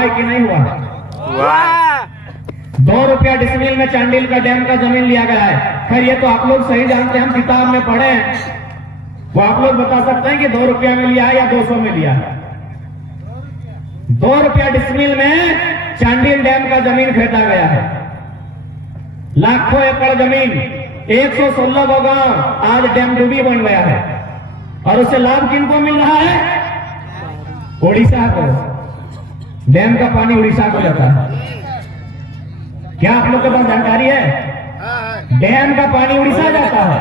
है कि नहीं हुआ? वाह 2 रुपया डिसमिल में चांडिल का डैम का जमीन लिया गया है। खैर ये तो आप लोग सही जानते हैं, हम किताब में पढ़े हैं, वो आप लोग बता सकते हैं कि 2 रुपया में लिया है या 200 में लिया है। 2 रुपया डिसमिल में चांडिल डैम का जमीन खरीदा गया है। लाखों एकड़ जमीन, 116 गांव आज डैम डूबी बन गया है। और उससे लाभ किनको मिल रहा है? उड़ीसा को। डैम का पानी उड़ीसा को जाता है। क्या आप लोग के पास जानकारी है? डैम का पानी उड़ीसा जाता है।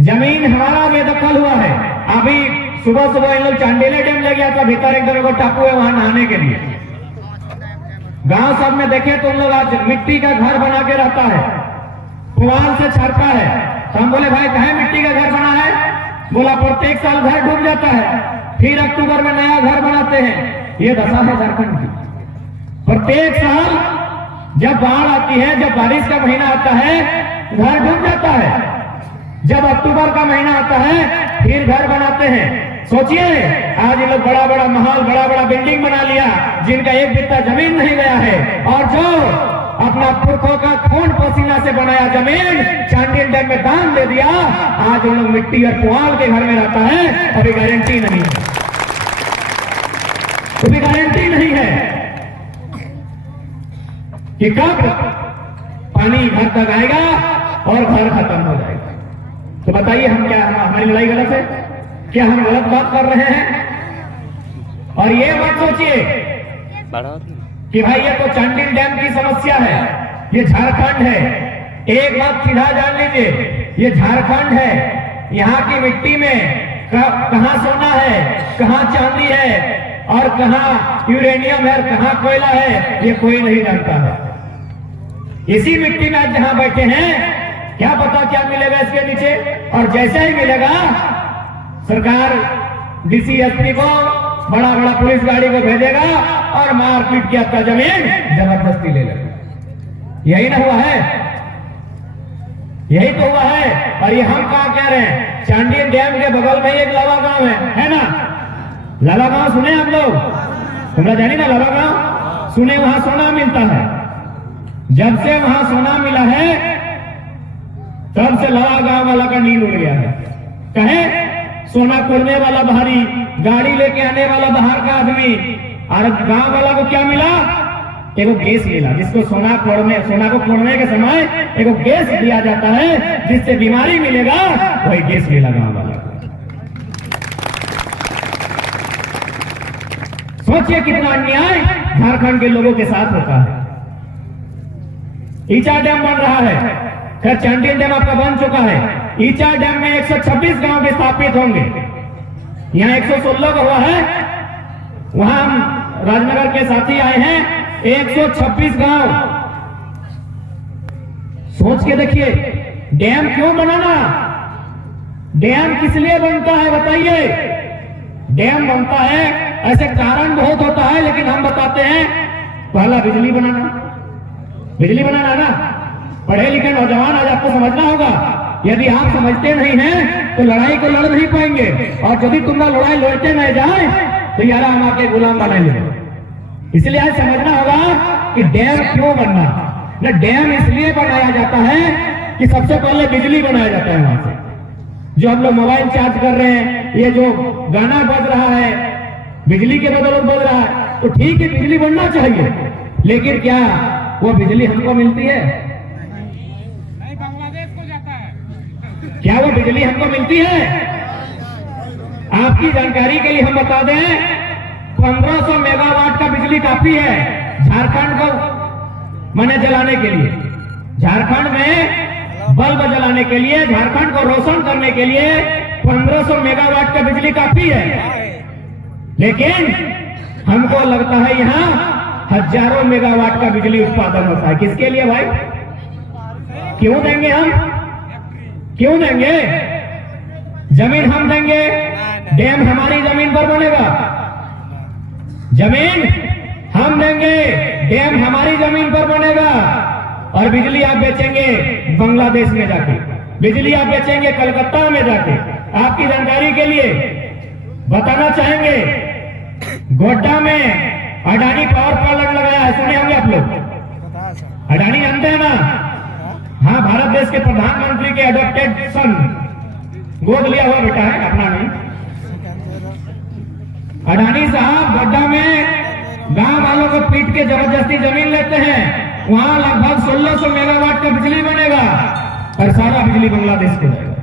जमीन हमारा बेदखल हुआ है। अभी सुबह सुबह इन लोग चांडिले डैम ले गया था, भीतर एक तरह को टापू है वहां नहाने के लिए। गांव सब में देखे तो लोग आज मिट्टी का घर बना के रहता है, पुआल से छरका है। तो हम बोले भाई कहे मिट्टी का घर बना है? बोला प्रत्येक साल घर डूब जाता है, फिर अक्टूबर में नया घर बनाते हैं। ये दशा है झारखंड की। प्रत्येक साल जब बाढ़ आती है, जब बारिश का महीना आता है, घर डूब जाता है। जब अक्टूबर का महीना आता है, फिर घर बनाते हैं। सोचिए आज ये लोग बड़ा बड़ा महल, बड़ा बड़ा बिल्डिंग बना लिया, जिनका एक बित्ता जमीन नहीं गया है। और जो अपना पुरखों का खून पसीना से बनाया जमीन चांडिल डैम में दान दे दिया, आज उन लोग मिट्टी और पुआल के घर में रहता है। अभी गारंटी नहीं है, अभी गारंटी नहीं है कि कब पानी घर तक आएगा और घर खत्म हो जाएगा। तो बताइए हम क्या, हमारी लड़ाई गलत है क्या? हम गलत बात कर रहे हैं? और ये मत सोचिए कि भाई ये तो चांडिल डैम की समस्या है, ये झारखंड है। एक बात सीधा जान लीजिए, ये झारखंड है। यहाँ की मिट्टी में कहाँ सोना है, कहाँ चांदी है और कहाँ यूरेनियम है, कहाँ कोयला है, ये कोई नहीं जानता है। इसी मिट्टी में आज जहां बैठे हैं, क्या पता क्या मिलेगा इसके नीचे। और जैसे ही मिलेगा सरकार डीसी एसपी को, बड़ा बड़ा पुलिस गाड़ी को भेजेगा और मारपीट किया आपका जमीन जबरदस्ती ले लेगा। यही ना हुआ है? यही तो हुआ है। और ये हम कहा कह रहे हैं, चांडिल डैम के बगल में एक लावा गांव है ना? लावा गांव सुने आप लोग? तुमरा जानी ना लावा गांव? सुने, वहां सोना मिलता है। जब से वहां सोना मिला है, तब से लावा गांव वाला का नींद उड़ गया है। कहे सोना खोलने वाला बाहरी, गाड़ी लेके आने वाला बाहर का आदमी, और गांव वाला को क्या मिला? एगो गैस मिला, जिसको सोना को खोलने के समय एगो गैस दिया जाता है, जिससे बीमारी मिलेगा, वही गैस मिला गांव वाला को। सोचिए कितना अन्याय झारखंड के लोगों के साथ होता है। ईचा डैम बन रहा है, खैर चांडिल डैम आपका बन चुका है। ईचा डैम में 126 गांव स्थापित होंगे। यहाँ 116 का हुआ है, वहां हम राजनगर के साथी आए हैं, 126 गांव। सोच के देखिए, डैम क्यों बनाना? डैम किस लिए बनता है बताइए? डैम बनता है, ऐसे कारण बहुत होता है, लेकिन हम बताते हैं। पहला बिजली बनाना, बिजली बनाना ना। पढ़े लिखे नौजवान आज आपको समझना होगा। यदि आप समझते नहीं हैं तो लड़ाई को लड़ नहीं पाएंगे, और यदि तुम लड़ाई लड़ते नहीं जाए तो यार हम आपके गुलाम बना लेंगे। इसलिए आज समझना होगा कि डैम क्यों बनना ना। डैम इसलिए बनाया जाता है कि सबसे पहले बिजली बनाया जाता है। वहां से जो हम लोग मोबाइल चार्ज कर रहे हैं, ये जो गाना बज रहा है, बिजली के बदौलत बज रहा है, तो ठीक है बिजली बनना चाहिए, लेकिन क्या वो बिजली हमको मिलती है? क्या वो बिजली हमको मिलती है? आपकी जानकारी के लिए हम बता दें, 1500 मेगावाट का बिजली काफी है झारखंड को मने जलाने के लिए। झारखंड में बल्ब जलाने के लिए, झारखंड को रोशन करने के लिए 1500 मेगावाट का बिजली काफी है। लेकिन हमको लगता है यहाँ हजारों मेगावाट का बिजली उत्पादन होता है। किसके लिए भाई? क्यों देंगे हम? क्यों देंगे? जमीन हम देंगे, डैम हमारी जमीन पर बनेगा। जमीन हम देंगे, डैम हमारी जमीन पर बनेगा। और बिजली आप बेचेंगे बांग्लादेश में जाके, बिजली आप बेचेंगे कलकत्ता में जाके। आपकी जानकारी के लिए बताना चाहेंगे, गोड्डा में अडानी पावर प्लांट लगाया है, सुने होंगे आप लोग। अडानी जानते हैं ना? हाँ, भारत देश के प्रधानमंत्री के एडॉप्टेड सन, गोद लिया हुआ बेटा है, अपना नहीं। अडानी साहब गड्ढा में गांव वालों को पीट के जबरदस्ती जमीन लेते हैं, वहां लगभग 1600 मेगावाट का बिजली बनेगा और सारा बिजली बांग्लादेश को जाएगा।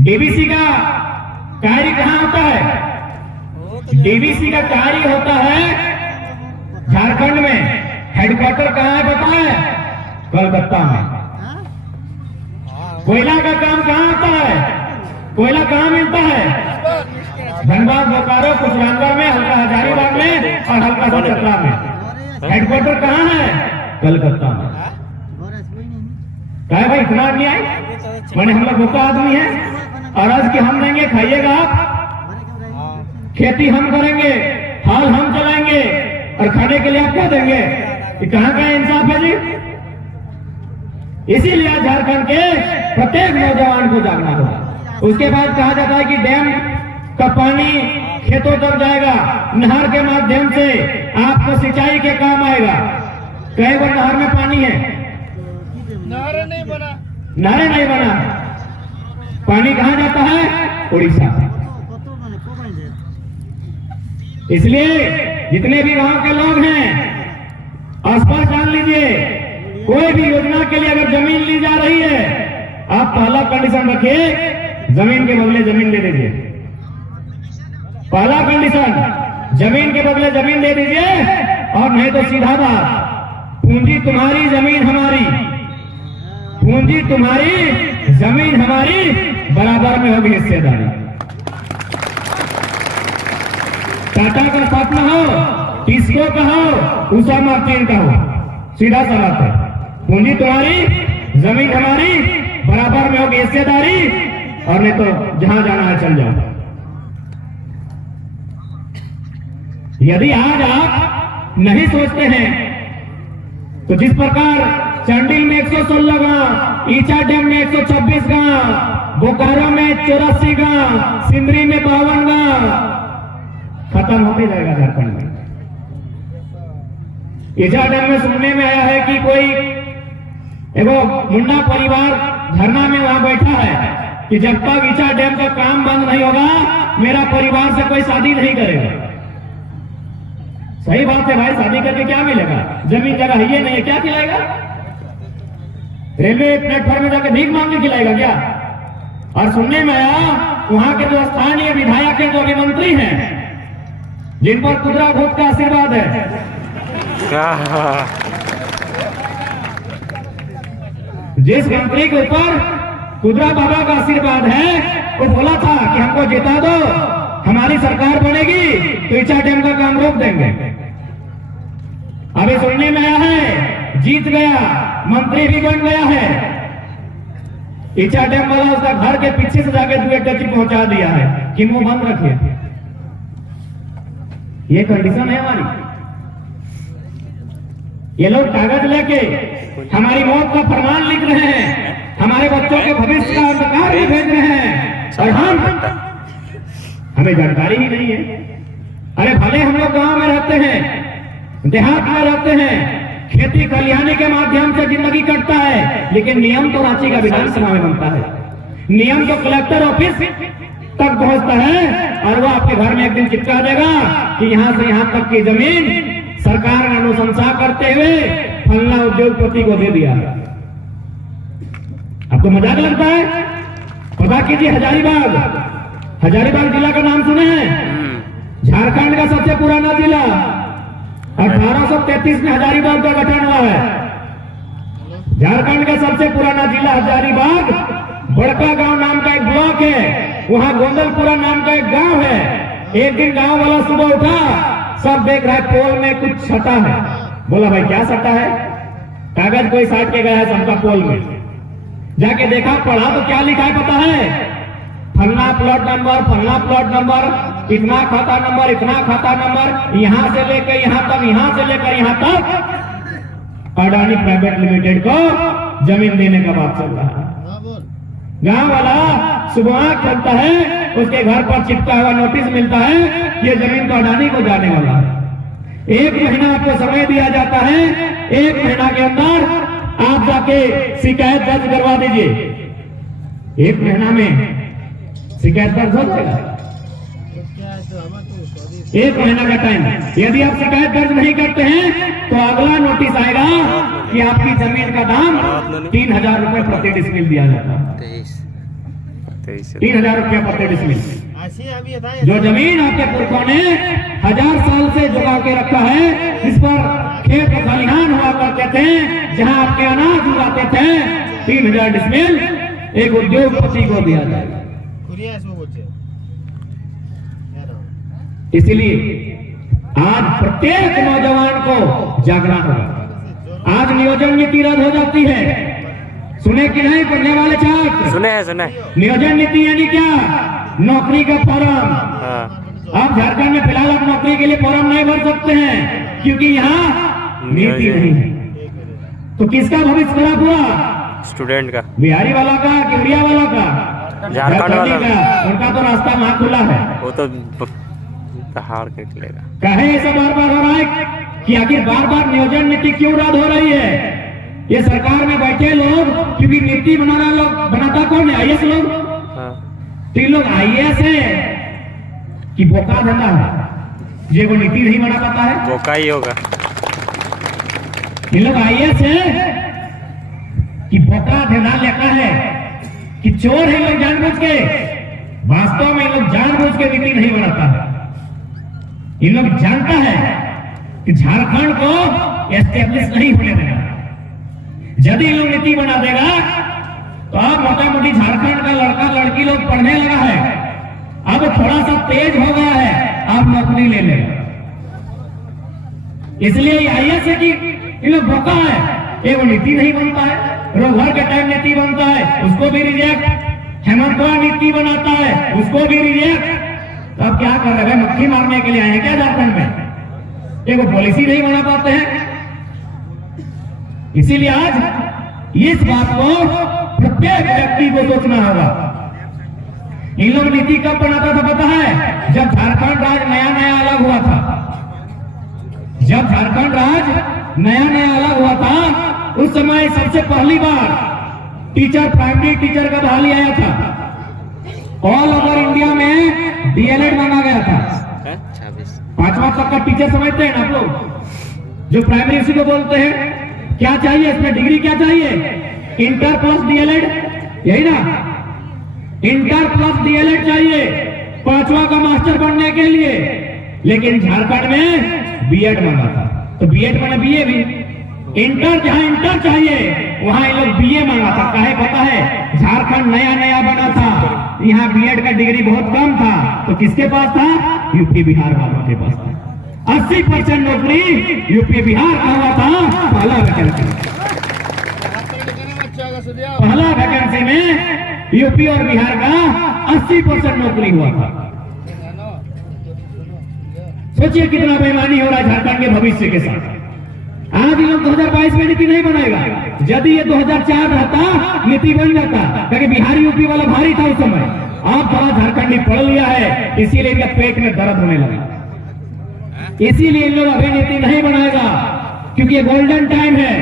डीवीसी का कार्य कहां होता है? डीवीसी का कार्य होता है झारखंड में। हेडक्वार्टर कहां है पता है? कोलकाता में। कोयला का काम कहां होता है? कोयला कहां मिलता है? धनबाद, बोकारो, कुछ रामगढ़ में, हल्का हजारीबाग में और हल्का सा चतरा में। हेडक्वार्टर कहां है? कलकत्ता में। क्या भाई इतना आदमी आए? मैंने हम लोग भूखा आदमी है, अरज की हम देंगे, खाइएगा आप, खेती हम करेंगे, हाल हम चलाएंगे और खाने के लिए आप क्या देंगे? कहां का इंसाफ है जी? इसीलिए झारखंड के प्रत्येक नौजवान को जागना होगा। उसके बाद कहा जाता है कि डैम का पानी खेतों तक जाएगा, नहर के माध्यम से आपको सिंचाई के काम आएगा। कई बार नहर में पानी है, नहर नहीं बना, पानी कहां जाता है? उड़ीसा। इसलिए जितने भी गांव के लोग हैं आसपास जान लीजिए, कोई भी योजना के लिए अगर जमीन ली जा रही है, आप पहला कंडीशन रखिए, जमीन के बदले जमीन दे दीजिए। पहला कंडीशन, जमीन के बदले जमीन दे दीजिए, और नहीं तो सीधा बात, पूंजी तुम्हारी जमीन हमारी, पूंजी तुम्हारी जमीन हमारी, बराबर में होगी हिस्सेदारी। टाटा का सपना हो, टिस्को का हो, उषा मार्टिन का हो, सीधा सा बात है, पूंजी तुम्हारी जमीन हमारी, बराबर में होगी हिस्सेदारी, और नहीं तो जहां जाना है चल जाओ। यदि आज आप नहीं सोचते हैं तो जिस प्रकार चांडिल में 116 गांव, ईचा डैम में 126 गांव, बोकारो में 84 गांव, सिमरी में 52 गांव, खत्म होते जाएगा झारखंड में। ईचा डैम में सुनने में आया है कि कोई एगो मुंडा परिवार धरना में वहां बैठा है कि जब तक ईचा डैम का काम बंद नहीं होगा, मेरा परिवार से कोई शादी नहीं करेगा। सही बात है भाई, शादी करके क्या मिलेगा? जमीन जगह है ये नहीं है, क्या खिलाएगा? रेलवे प्लेटफॉर्म में जाकर भीख मांग के खिलाएगा क्या? और सुनने में आया वहां के जो स्थानीय विधायक हैं, जो अभी मंत्री हैं, जिन पर कुदरा भूत का आशीर्वाद है, जिस मंत्री के ऊपर कुदरा बाबा का आशीर्वाद है, वो बोला था कि हमको जिता दो, हमारी सरकार बनेगी तो ईचा डैम का काम रोक देंगे। अभी सुनने में आया है जीत गया, मंत्री भी बन गया है, ईचा डैम वाला उसका घर के पीछे से जाके दुए टची पहुंचा दिया है कि वो बंद रखिए। ये कंडीशन है हमारी। ये लोग कागज लेके हमारी मौत का फरमान लिख रहे हैं, हमारे बच्चों के भविष्य का अंधकार में भेज रहे हैं, और हमें जानकारी ही नहीं है। अरे भले हम लोग गांव में रहते हैं, देहात में रहते हैं, खेती खलिहानी के माध्यम से जिंदगी कटता है, लेकिन नियम तो रांची का विधानसभा में बनता है, नियम तो कलेक्टर ऑफिस तक पहुंचता है, और वो आपके घर में एक दिन चिपका देगा कि यहां से यहां तक की जमीन सरकार ने अनुशंसा करते हुए फलना उद्योगपति को दे दिया। आपको मजाक लगता है? पता कीजिए, हजारीबाग जिला का नाम सुने हैं? झारखंड का सबसे पुराना जिला, 1833 में हजारीबाग का गठन हुआ है। झारखंड का सबसे पुराना जिला हजारीबाग, बड़का गांव नाम का एक ब्लॉक है, वहां गोंदलपुरा नाम का एक गांव है। एक दिन गांव वाला सुबह उठा, सब देख रहा है पोल में कुछ सटा है। बोला भाई क्या सटा है? कागज कोई साट के गया है सबका पोल में। जाके देखा, पढ़ा तो क्या लिखा है पता है? फलना प्लॉट नंबर, फलना प्लॉट नंबर, इतना खाता नंबर, इतना खाता नंबर, यहां से लेकर यहां तक, यहां से लेकर यहां तक अडानी प्राइवेट लिमिटेड को जमीन देने का बात चल रहा है। गांव वाला सुबह चलता है, उसके घर पर चिपका हुआ नोटिस मिलता है कि ये जमीन तो अडानी को जाने वाला है। 1 महीना आपको समय दिया जाता है, 1 महीना के अंदर आप जाके शिकायत दर्ज करवा दीजिए। 1 महीना में शिकायत दर्ज हो जाएगा। 1 महीना का टाइम। यदि आप शिकायत दर्ज नहीं करते हैं तो अगला नोटिस आएगा कि आपकी जमीन का दाम 3000 रुपए प्रति डिसमिल दिया जाता है। 3000 रुपया प्रति डिसमिल। जो जमीन आपके पुरखों ने 1000 साल से जुगा के रखा है, इस पर खेत खलिहान हुआ करते थे, जहां आपके अनाज उगाते थे, 3000 डिसमिल एक उद्योगपति को दिया जाएगा। इसलिए आज प्रत्येक नौजवान को जागना होगा। आज नियोजन नीति रद्द हो जाती है, सुने कि नहीं पढ़ने वाले छात्र? सुने। नियोजन नीति यानी क्या? नौकरी का फॉर्म। अब झारखंड में फिलहाल आप नौकरी के लिए फॉर्म नहीं भर सकते हैं क्योंकि यहाँ नीति नहीं है। तो किसका भविष्य खराब हुआ? स्टूडेंट का। बिहारी वाला का कि उड़िया वाला का? झारखंड वाला का। उनका तो रास्ता वहां खुला है, वो तो हार के निकलेगा। कहे ऐसा बार बार हो रहा है कि आखिर बार बार नियोजन नीति क्यों रद्द हो रही है? ये सरकार में बैठे लोग, क्योंकि नीति बनाता कौन है? आईएएस लोग। तीन लोग आईएएस है कि बोका धंधा है, ये वो नीति नहीं बना पाता है, बोका ही होगा। इन लोग आईएएस है कि बोका धंधा लेता है कि चोर है लोग जानबूझ के? वास्तव में लोग जानबूझ के नीति नहीं बनाता है। इन लोग जानता है कि झारखंड को एस्टेब्लिश नहीं होने देगा। यदि इन लोग नीति बना देगा तो अब मोटा मोटी झारखंड का लड़का लड़की लोग पढ़ने लगा है, अब थोड़ा सा तेज हो गया है, अब नौकरी ले लेगा। इसलिए आईएएस है कि इन लोग बोका है, ये वो नीति नहीं बनता है। रोहर के टाइम नीति बनता है, उसको भी रिजेक्ट। हेमंत नीति बनाता है, उसको भी रिजेक्ट। तो अब क्या कर रहे हैं? मक्खी मारने के लिए आए हैं क्या झारखंड में? ये वो पॉलिसी नहीं बना पाते हैं। इसीलिए आज इस बात को प्रत्येक व्यक्ति को सोचना होगा। इन लोग नीति कब बनाता था पता है? जब झारखंड राज्य नया नया अलग हुआ था। जब झारखंड राज्य नया नया अलग हुआ था, उस समय सबसे पहली बार प्राइमरी टीचर का बहाली आया था। ऑल ओवर इंडिया में डीएलएड मांगा गया था। 5वां तक का टीचर समझते हैं ना आप लोग? जो प्राइमरी उसी को बोलते हैं। क्या चाहिए इसमें? डिग्री क्या चाहिए? इंटर प्लस डीएलएड, यही ना? इंटर प्लस डीएलएड चाहिए 5वां का मास्टर बनने के लिए। लेकिन झारखंड में बीएड मांगा था, तो बीएड माने बीए भी। इंटर, जहां इंटर चाहिए वहां इन लोग बीए मांगा था। काहे पता है? झारखंड नया नया बना था, यहाँ बीएड का डिग्री बहुत कम था, तो किसके पास था? यूपी बिहार वालों के पास था। 80% नौकरी यूपी बिहार का हुआ था। पहला वैकेंसी में यूपी और बिहार का 80% नौकरी हुआ था। सोचिए कितना बेईमानी हो रहा है झारखंड के भविष्य के साथ। आज ये 2022 में नीति नहीं बनाएगा। यदि ये 2004 रहता नीति बन जाता, क्योंकि बिहार यूपी वाला भारी था उस समय। अब थोड़ा झारखंडी पढ़ लिया है, इसीलिए इनका पेट में दर्द होने लगा। इसीलिए इन लोग अभी नीति नहीं बनाएगा, क्योंकि ये गोल्डन टाइम है।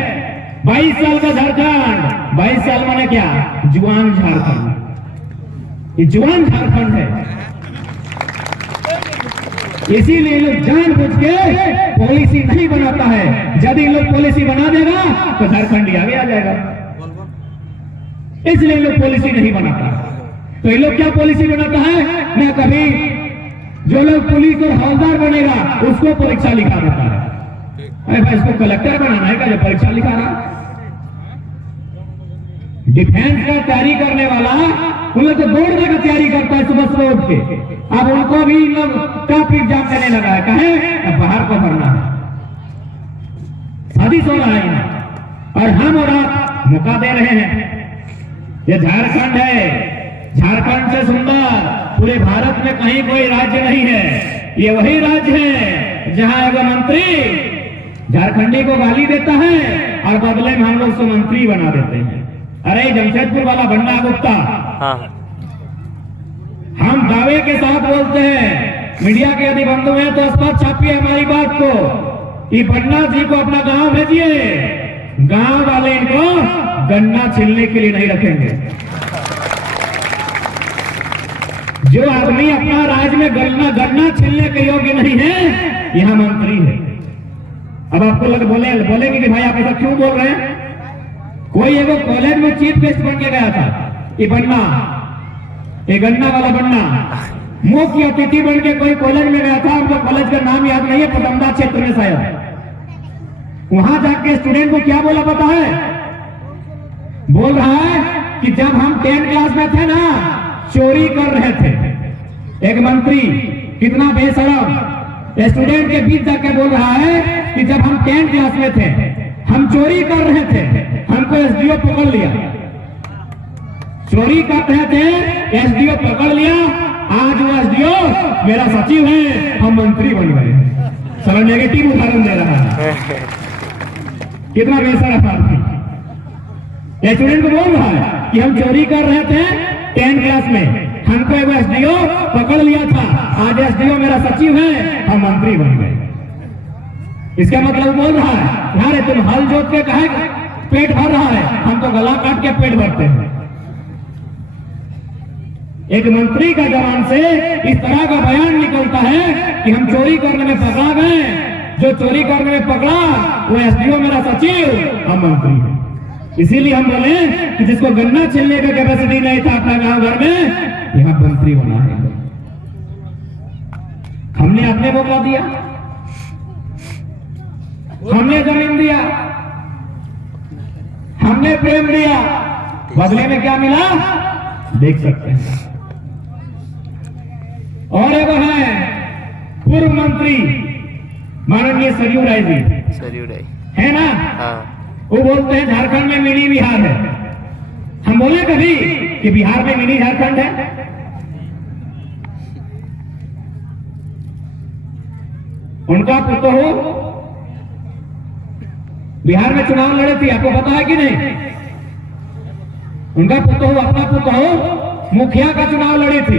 22 साल का झारखंड, 22 साल माने क्या? जुआन झारखंड। ये जुआन झारखंड है। इसीलिए लोग जानबूझ के पॉलिसी नहीं बनाता है। यदि लोग पॉलिसी बना देगा तो झारखंड आगे आ जाएगा। इसलिए लोग पॉलिसी नहीं बनाता। तो ये लोग क्या पॉलिसी बनाता है? मैं कभी जो लोग पुलिस और हवलदार बनेगा उसको परीक्षा लिखा देता है। अरे भाई, इसको कलेक्टर बनाना है क्या जो परीक्षा लिखा रहा? डिफेंस का तैयारी करने वाला उन लोग तो बोर्ड का तैयारी करता है सुबह सुबह उठ के। अब उनको भी लोग टफ एग्जाम देने लगा है। कहे अब बाहर को भरना है, शादी सो रहा है, और हम और आप मौका दे रहे हैं। ये झारखंड है, झारखंड से सुंदर पूरे भारत में कहीं कोई राज्य नहीं है। ये वही राज्य है जहां एगो मंत्री झारखंडी को गाली देता है और बदले में हम लोग उसको मंत्री बना देते हैं। अरे जमशेदपुर वाला बन्ना गुप्ता, हम दावे के साथ बोलते हैं, मीडिया के यदि बंधु हैं तो स्पष्ट छापिए हमारी बात को। ये पटना जी को अपना गांव भेजिए, गांव वाले इनको गन्ना छिलने के लिए नहीं रखेंगे। जो आदमी अपना राज्य में गन्ना छिलने के योग्य नहीं है, यहां मंत्री है। अब आपको बोलेंगे कि भाई आप ऐसा क्यों बोल रहे हैं? कोई एगो कॉलेज में चीफ गेस्ट बन के गया था, ये गन्ना वाला बन्ना मुख्य अतिथि बन के कोई कॉलेज में गया था। हमको कॉलेज का नाम याद नहीं है, पटमदा क्षेत्र में शायद। वहां जाके स्टूडेंट को क्या बोला पता है? बोल रहा है कि जब हम 10th क्लास में थे ना, चोरी कर रहे थे। एक मंत्री कितना बेशरम स्टूडेंट के बीच जाके बोल रहा है कि जब हम 10th क्लास में थे, हम चोरी कर रहे थे, हमको एसडीओ पकड़ लिया। चोरी कर रहे थे, एसडीओ पकड़ लिया। आज वो एसडीओ मेरा सचिव है, हम मंत्री बन गए। सारा नेगेटिव उदाहरण दे रहा है, कितना बेशरम आदमी। स्टूडेंट को बोल रहा है कि हम चोरी कर रहे थे 10th क्लास में, हमको एक एसडीओ पकड़ लिया था, आज एसडीओ मेरा सचिव है, हम मंत्री बन गए। इसका मतलब बोल रहा है यार तुम हल जोत के कहे पेट भर रहा है, हम तो गला काट के पेट भरते हैं। एक मंत्री का जवान से इस तरह का बयान निकलता है कि हम चोरी करने में पकड़ा गए, जो चोरी करने में पकड़ा वो एसडीओ मेरा सचिव, हम मंत्री हैं। इसीलिए हम बोले कि जिसको गन्ना छिलने का कैपेसिटी नहीं था अपना गांव घर में, यहां मंत्री बना है। हमने अपने मौका दिया, हमने जमीन दिया, हमने प्रेम दिया, बदले में क्या मिला देख सकते हैं। और एक है पूर्व मंत्री माननीय सरयू राय जी, है ना? हाँ। वो बोलते हैं झारखंड में मिनी बिहार है। हम बोले कभी कि बिहार में मिनी झारखंड है? उनका पुतोहू बिहार में चुनाव लड़े थी, आपको पता है कि नहीं? उनका पुतोहू, अपना पुतोहू मुखिया का चुनाव लड़ी थी।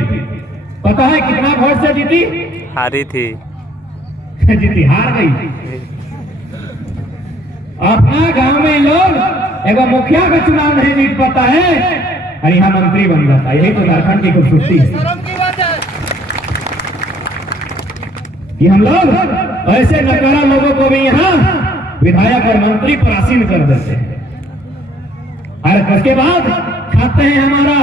पता है कितना वोट से जीती? हारी थी। जीती, हार गई। अपना गांव में लोग एगो मुखिया का चुनाव नहीं जीत पाता है और यहाँ मंत्री बन जाता है। यही तो झारखंड की खूबसूरती है कि हम लोग ऐसे नकारा लोगों को भी यहाँ विधायक और मंत्री पर आसीन कर देते हैं। और उसके बाद खाते हैं हमारा,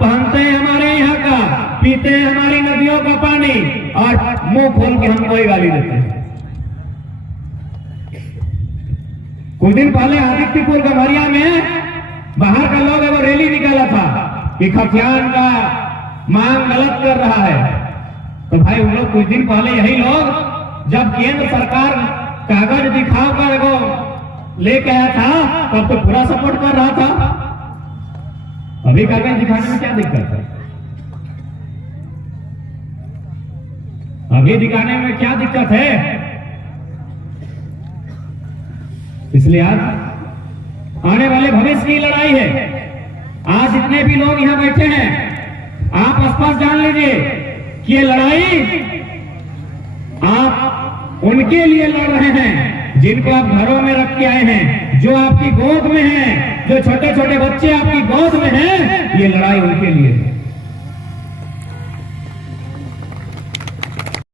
पहनते हैं हमारे यहाँ का, पीते हैं हमारी नदियों का पानी और मुंह खोल के हमको ही गाली देते हैं। कुछ दिन पहले आदित्यपुर गम्हरिया में बाहर का लोग एगो रैली निकाला था कि खतियान का मांग गलत कर रहा है। तो भाई उन लोग कुछ दिन पहले यही लोग जब केंद्र सरकार कागज दिखाओ कर एगो लेके आया था, तब तो पूरा सपोर्ट कर रहा था। अभी कागज दिखाने में क्या दिक्कत है? अभी दिखाने में क्या दिक्कत है? इसलिए आज आने वाले भविष्य की लड़ाई है। आज जितने भी लोग यहां बैठे हैं, आप स्पष्ट जान लीजिए कि ये लड़ाई आप उनके लिए लड़ रहे हैं जिनको आप घरों में रख के आए हैं, जो आपकी गोद में हैं, जो छोटे छोटे बच्चे आपकी गोद में हैं। ये लड़ाई उनके लिए है।